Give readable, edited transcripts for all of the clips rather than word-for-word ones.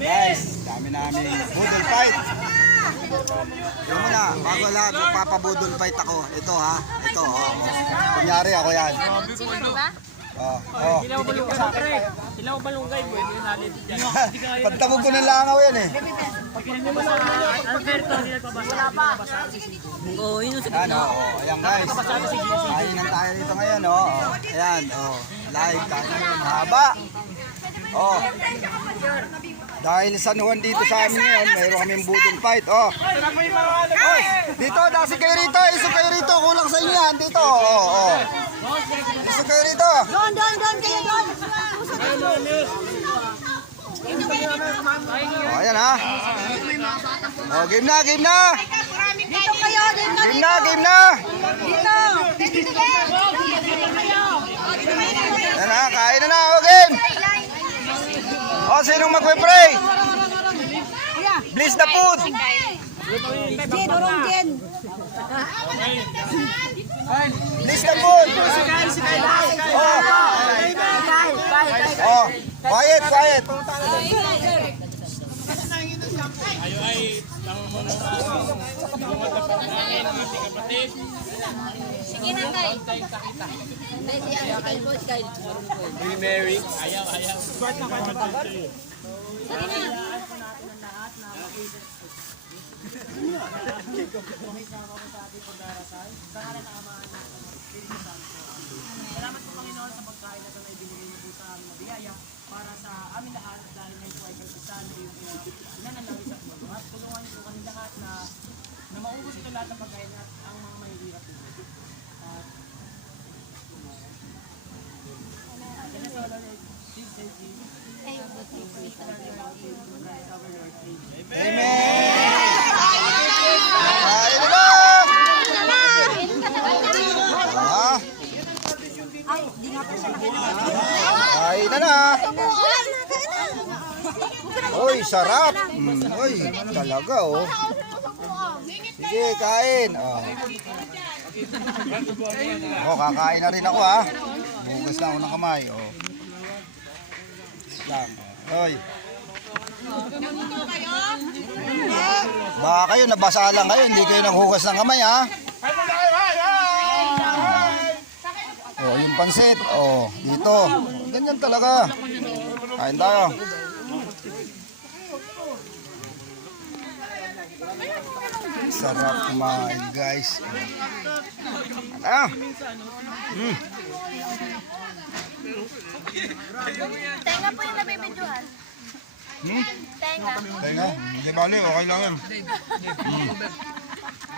Guys, dami namin budol fight. Yung muna, bago lahat, magpapabudol fight ako. Ito ha, ito. Kunyari ako yan. Ilaw balunggay mo, hindi nalit yan. Pagtamog ko ng langaw yan eh. Alberto, hindi nagpabasa. Wala pa. Oo, yun ang sabi. Ayan guys. Kainan tayo dito ngayon, Ayan, live tayo ngayon. Haba. Dahil San Juan dito sa amin ngayon, mayroon kaming budol fight. Dito, dasi kayo rito. Iso kayo rito. Kulang sa inyo yan. Dito. Iso kayo rito. Doon kayo doon. Ayan ha. Game na. Dito kayo, Game na. Dito kayo. Ayan ha, kain na. Game. Sinong magpe-pray? Bless the food. Bless the food. Quiet. Ayo ay Sige na tayo. Mary. Ayaw. Salamat po Panginoon sa pagkain na ito na ibinigay niyo po sa amin na biyaya para sa amin lahat dahil ngayon po ay kaysasan yung nananawi sa mundo. At tulungan niyo po kami lahat na maubos ito lahat ng pagkain at ang mga mahihirap po. At yan na sa wala na Jesus and Jesus. Kain na. Uy, sarap. Uy, talaga Sige, kain. Kakain na rin ako ha. Bukas na ako ng kamay. Uy. Baka kayo, nabasa lang kayo. Hindi kayo nanghugas ng kamay ha. Yung pansit. Dito. Ganyan talaga. Kain tayo. Sarap kumain guys. Tenga po yung nabibidyohan. Tenga. Hindi bali. Okay lang yan.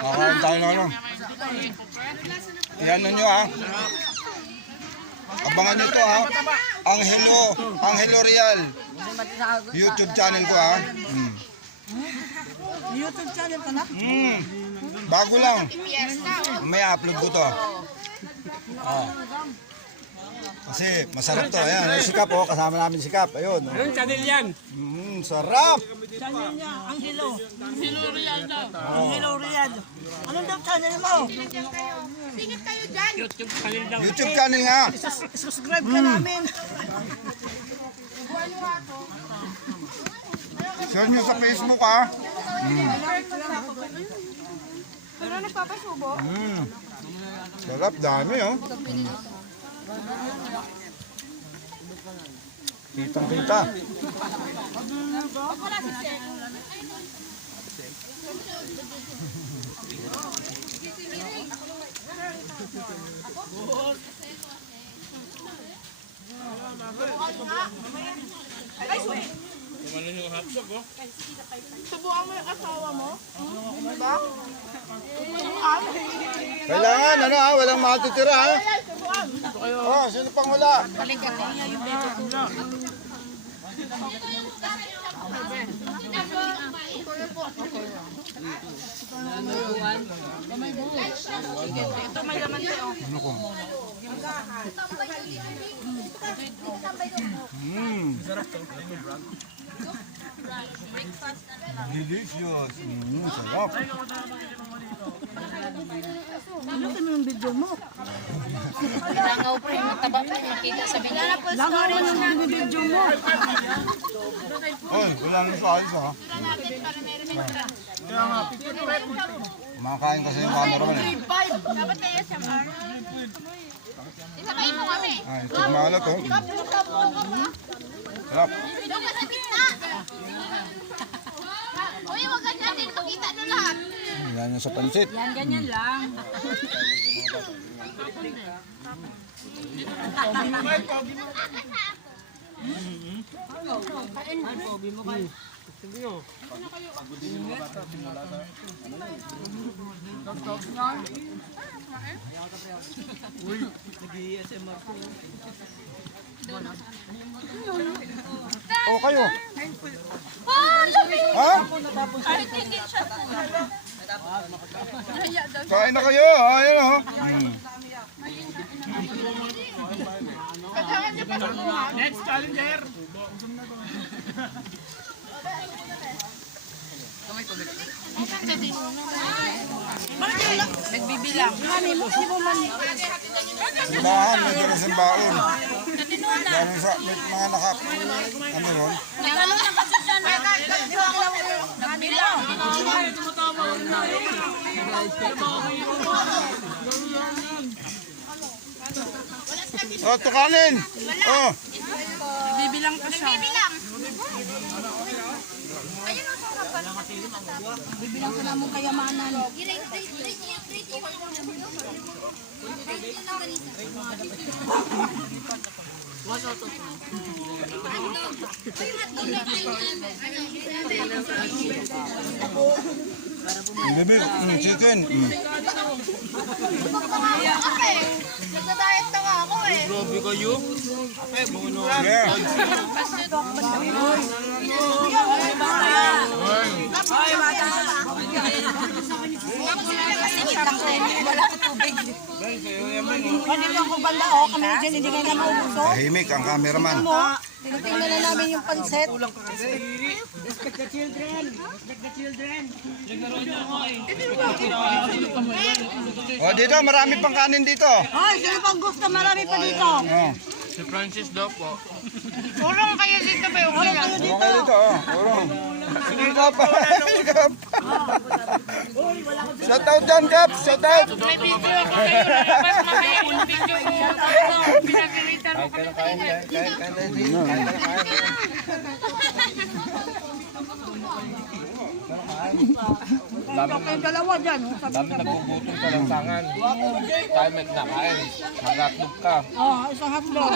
Kakain tayo na lang. Yan nyo ha. Abangan nyo ito ha. Angelo Real. YouTube channel ko ha. YouTube channel ka na? Bago lang. May upload ko to. Kasi masarap to. Ayan, si Kap kasama namin si Kap. Ayun. Anong channel yan? Sarap. Channel niya, Angelo Real daw. Angelo Real. Anong daw channel mo? Singit kayo dyan. YouTube channel daw. YouTube channel nga. Subscribe ka namin. Share nyo sa Facebook ha. Pero nagpapasubo? Sarap, dami Kitang-kita. Subukan mo yung asawa mo? Diba? Kailangan, walang matitira ha. Sino pang wala? Ito may laman sa'yo. Ano ko? Delicious. Sarap. Ano ka ng video mo? Langaw po yung mataba po yung makita sa video. Langaw mo ng video mo. Oy, wala nang sayos ha. Kumakain kasi yung cameraman eh. Dapat kayo SMR. Isakay mo kami. Ay, ito maalat oh. Sarap. Doon ka sa gitna. Uy, wag ka natin makita na lahat. Yan yung sa pansit. Yan, ganyan lang. Oh, kayo. Oh, labi! Ha? Kahit hindi siya. Kain na kayo. Ayan oh. Next challenger. Nagbibilang. Simbahan, may dala simbahan. Galing sa may mga nakap. Ano ron? Nagano na kasi siya na. Nagbilang. Oh, tukanin. Oh. Nagbibilang pa siya. Nagbibilang. Bibilang ko na mong kayamanan. Baby, chicken. Nagda-diet na nga ako eh. Grabe kayo. Yeah. Wala ko tubig. Kanina ko banda o, kami dyan, hindi kayo na maubuso. Tahimik ang cameraman. Tinitingnan na namin yung pansit. Oh, dito, marami pang kanin dito. Ay, sino pang gusto? Marami pa dito. Oh. Si Francis daw po. Urong kayo dito ba yung ulam? Okay dito, oh. Urong. Sige ka pa. Sige ka pa. Shout out dyan, Kap. Shout out. May video ako kayo. Dapat makaya yung video ko. Pinagalitan mo kami. Kayong dalawa dyan. Dami nagugutom ka lang sangan. Tayo may nakain. Mag-atlog ka. Isang hotdog.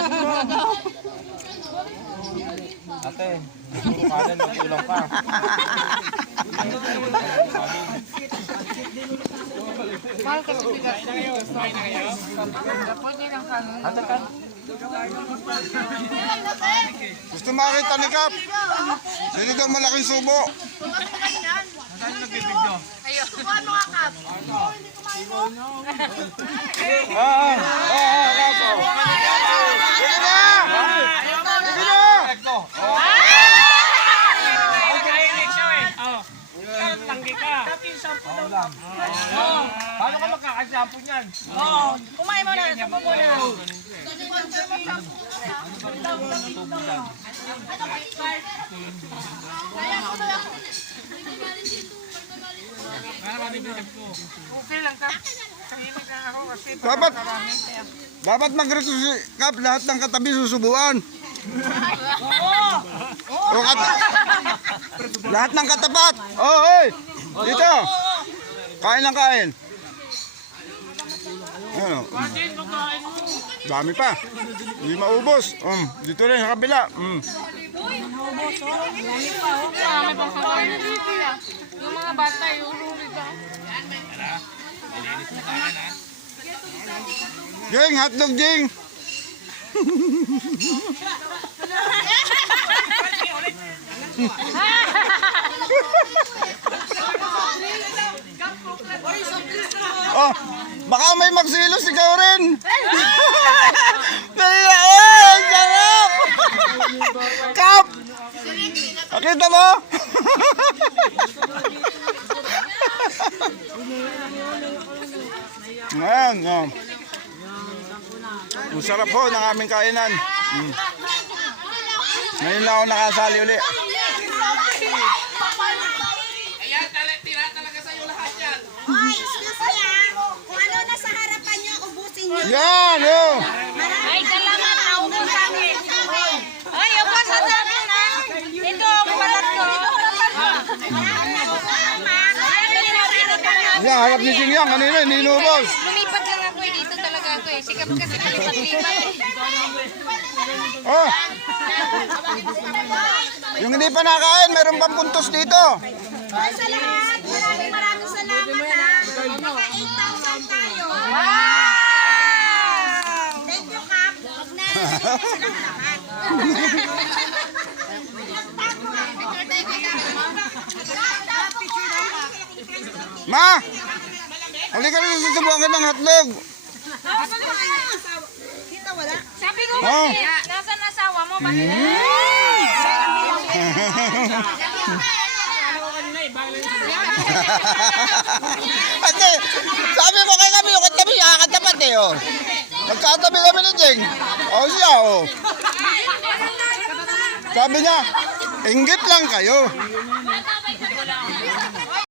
Ate, puro kanin, mag-ulang ka. Mahal ka sa bigas. Kumain na kayo? Dapat yun ang kanon. Gusto makita ni Kap. Sino daw malaking subo? Kuha mo nga, Kap. Kap. Sige na. Sige na. Tanggi ka. Paano ka makakasampo niyan? Kumain mo na. Sapo mo na. Okay lang, Kap. Tahimik lang ako kasi Dapat mag-reto si Kap. Lahat ng katabi susubuan. O, lahat ng katapat. Oh, hoy. Dito. Kain lang kain. Ano? Dami pa. Hindi maubos. Dito rin sa kabila. May pangkakain na dito. Yung mga bata, yung rumi ba? Jing, hotdog Jing. Oh, baka may magsilos ikaw rin. Naiya, oh, sarap. Kap. Nakita mo? Ang sarap po ng aming kainan. Ngayon lang ako nakasali uli. Ayan, tira talaga sa'yo lahat yan. Hoy, excuse me ah. Kung ano na sa harapan niyo, ubusin niyo. Yan, oh! Ay, salamat. Naubos kami. Ay, ako sa dami na. Ito, balat ko. Yan, harap ni Jing yan. Kanina, ninubos. Lumipat lang ako eh. Dito talaga ako eh. Sikap kasi palipat-lipat eh. Oh! Yung hindi pa nakain, meron pang puntos dito. Hoy, sa lahat, maraming salamat ha. Naka 8,000 tayo. Thank you, Kap. Huwag na. Silang lahat. Ma! Halika rin, susubukan ka ng hotdog. Kita wala. Sabi ko Oh. kasi, nasaan asawa mo? Bakit? Ate, sabi mo kay kami, yung katabi, kakatapat eh, oh. Nagkatabi kami ni Jing. Oh, siya, oh. Sabi niya, inggit lang kayo.